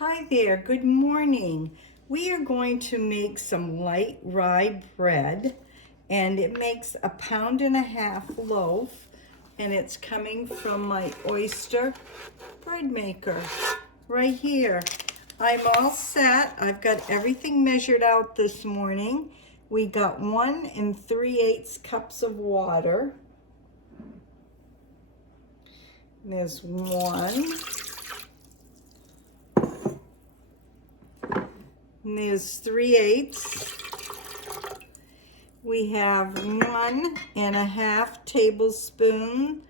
Hi there, good morning. We are going to make some light rye bread, and it makes 1.5 pounds loaf, and it's coming from my oyster bread maker right here. I'm all set. I've got everything measured out this morning. We got 1 3/8 cups of water. There's one. And there's 3/8. We have 1.5 tablespoons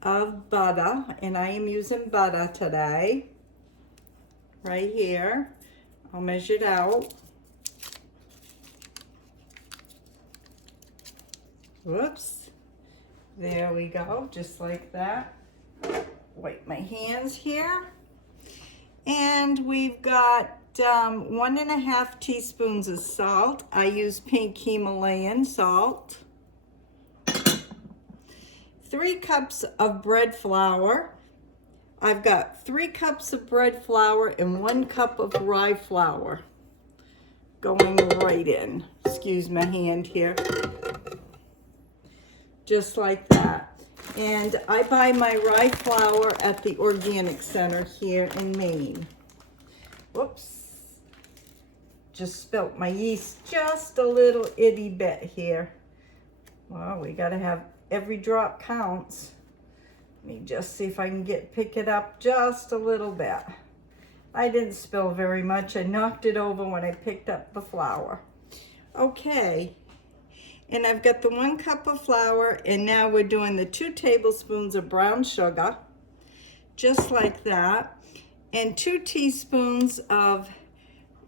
of butter, and I am using butter today. Right here. I'll measure it out. Whoops. There we go, just like that. Wipe my hands here. And we've got 1.5 teaspoons of salt. I use pink Himalayan salt. 3 cups of bread flour. I've got 3 cups of bread flour and 1 cup of rye flour going right in. Excuse my hand here. Just like that. And I buy my rye flour at the Organic Center here in Maine. Whoops. Just spilt my yeast just a little itty bit here. Well, we gotta have every drop counts. Let me just see if I can pick it up just a little bit. I didn't spill very much. I knocked it over when I picked up the flour. Okay, and I've got the 1 cup of flour, and now we're doing the 2 tablespoons of brown sugar, just like that, and 2 teaspoons of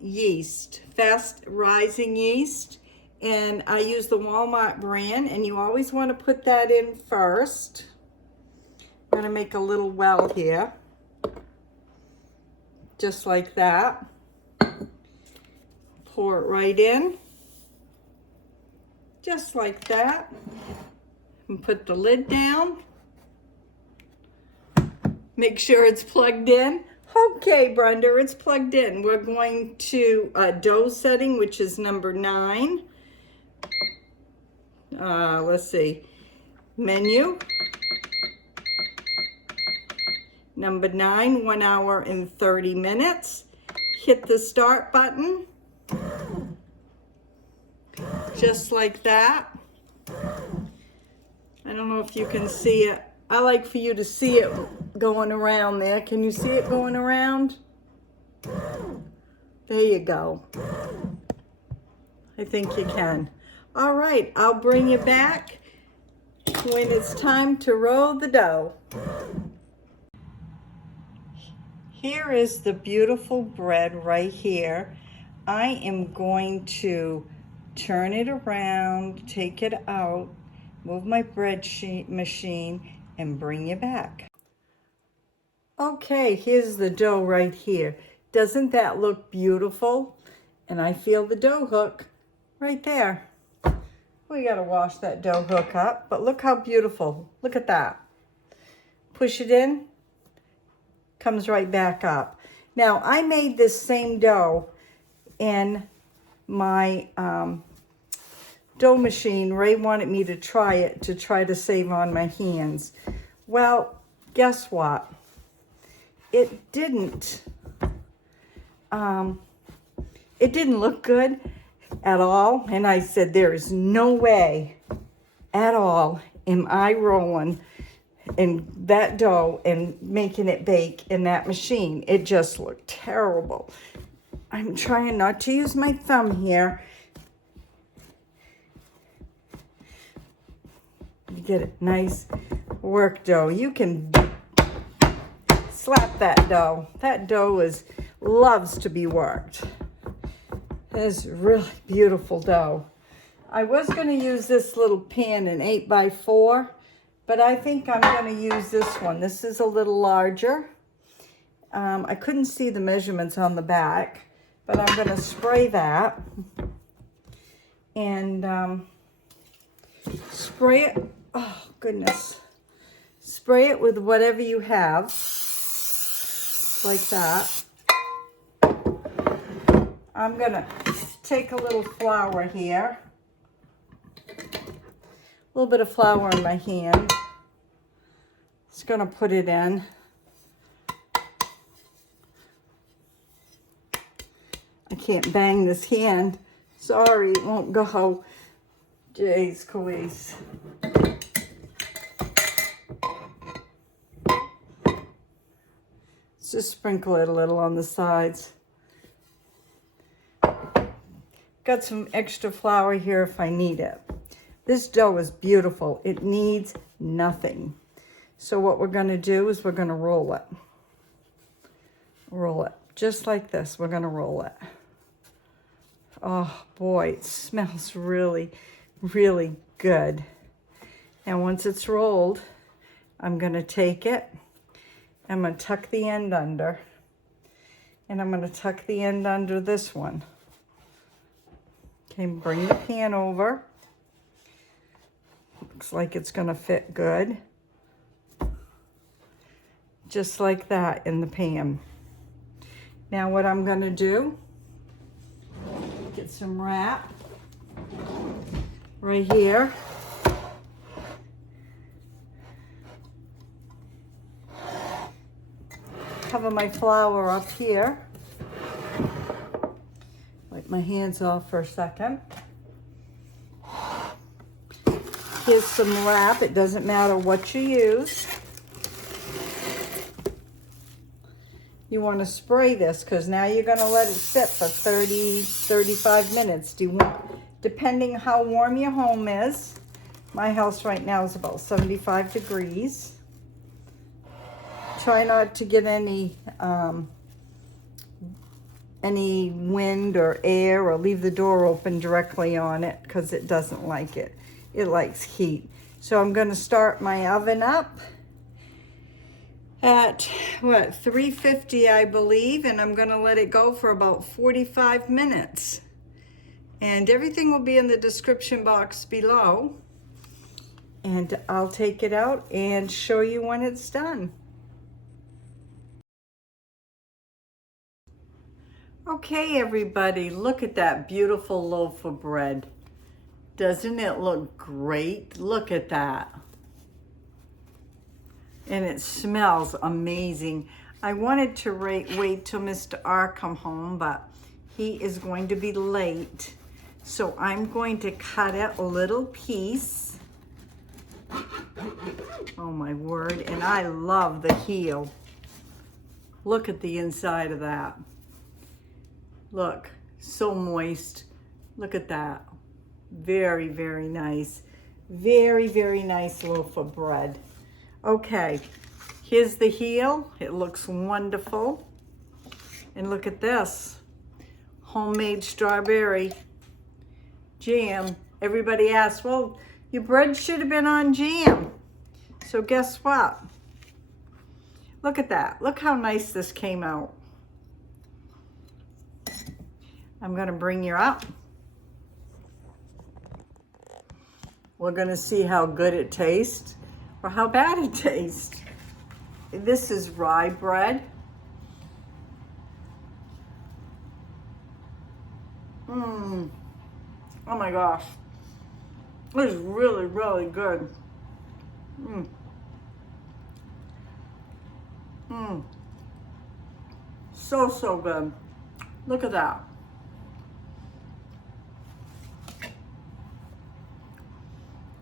yeast, fast rising yeast, and I use the Walmart brand, and you always want to put that in first. I'm going to make a little well here, just like that. Pour it right in, just like that, and put the lid down. Make sure it's plugged in. Okay, Brenda, it's plugged in. We're going to dough setting, which is number 9. Let's see, menu. Number 9, 1 hour and 30 minutes. Hit the start button. Just like that. I don't know if you can see it. I like for you to see it going around there. Can you see it going around? There you go. I think you can. All right, I'll bring you back when it's time to roll the dough. Here is the beautiful bread right here. I am going to turn it around, take it out, move my bread machine, and bring you back. Okay, here's the dough right here. Doesn't that look beautiful? And I feel the dough hook right there. We gotta wash that dough hook up, but look how beautiful. Look at that. Push it in, comes right back up. Now, I made this same dough in my dough machine. Ray wanted me to try it to try to save on my hands. Well, guess what? It didn't look good at all. And I said, there is no way at all am I rolling in that dough and making it bake in that machine. It just looked terrible. I'm trying not to use my thumb here. You get it nice work dough. You can slap that dough. That dough loves to be worked. It's really beautiful dough. I was going to use this little pan, an 8x4, but I think I'm going to use this one. This is a little larger. I couldn't see the measurements on the back, but I'm going to spray that and spray it. Oh, goodness. Spray it with whatever you have, like that. I'm gonna take a little flour here. A little bit of flour in my hand. Just gonna put it in. I can't bang this hand. Sorry, it won't go. Jeez, Louise. Let's just sprinkle it a little on the sides. Got some extra flour here if I need it. This dough is beautiful. It needs nothing. So what we're gonna do is we're gonna roll it. Roll it, just like this. We're gonna roll it. Oh boy, it smells really, really good. And once it's rolled, I'm gonna take it. I'm gonna tuck the end under. And I'm gonna tuck the end under this one. Okay, bring the pan over. Looks like it's gonna fit good. Just like that in the pan. Now what I'm gonna do, get some wrap right here. Cover my flour up here. Wipe my hands off for a second. Here's some wrap. It doesn't matter what you use. You want to spray this because now you're going to let it sit for 30, 35 minutes. Depending how warm your home is. My house right now is about 75 degrees. Try not to get any wind or air, or leave the door open directly on it because it doesn't like it. It likes heat. So I'm going to start my oven up at, what, 350, I believe, and I'm going to let it go for about 45 minutes. And everything will be in the description box below. And I'll take it out and show you when it's done. Okay, everybody, look at that beautiful loaf of bread. Doesn't it look great? Look at that. And it smells amazing. I wanted to wait till Mr. R come home, but he is going to be late. So I'm going to cut it a little piece. Oh my word, and I love the heel. Look at the inside of that. Look, so moist. Look at that. Very, very nice. Very, very nice loaf of bread. Okay, here's the heel. It looks wonderful. And look at this. Homemade strawberry jam. Everybody asks, well, your bread should have been on jam. So guess what? Look at that. Look how nice this came out. I'm gonna bring you up. We're gonna see how good it tastes or how bad it tastes. This is rye bread. Oh my gosh. This is really, really good. So, so good. Look at that.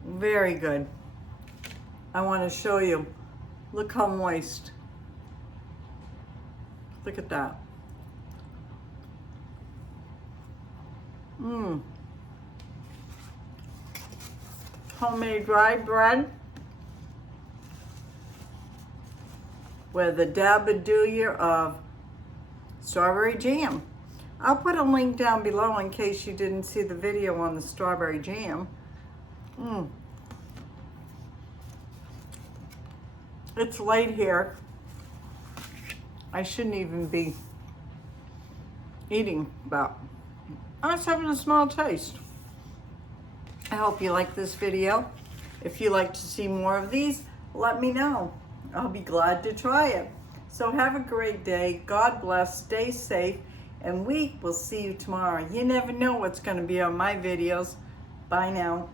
Very good. I want to show you. Look how moist. Look at that. Homemade rye bread with a dabadooyer of strawberry jam. I'll put a link down below in case you didn't see the video on the strawberry jam. It's late here. I shouldn't even be eating, but I was having a small taste. I hope you like this video. If you like to see more of these, let me know. I'll be glad to try it. So have a great day. God bless. Stay safe. and we will see you tomorrow. You never know what's going to be on my videos. Bye now.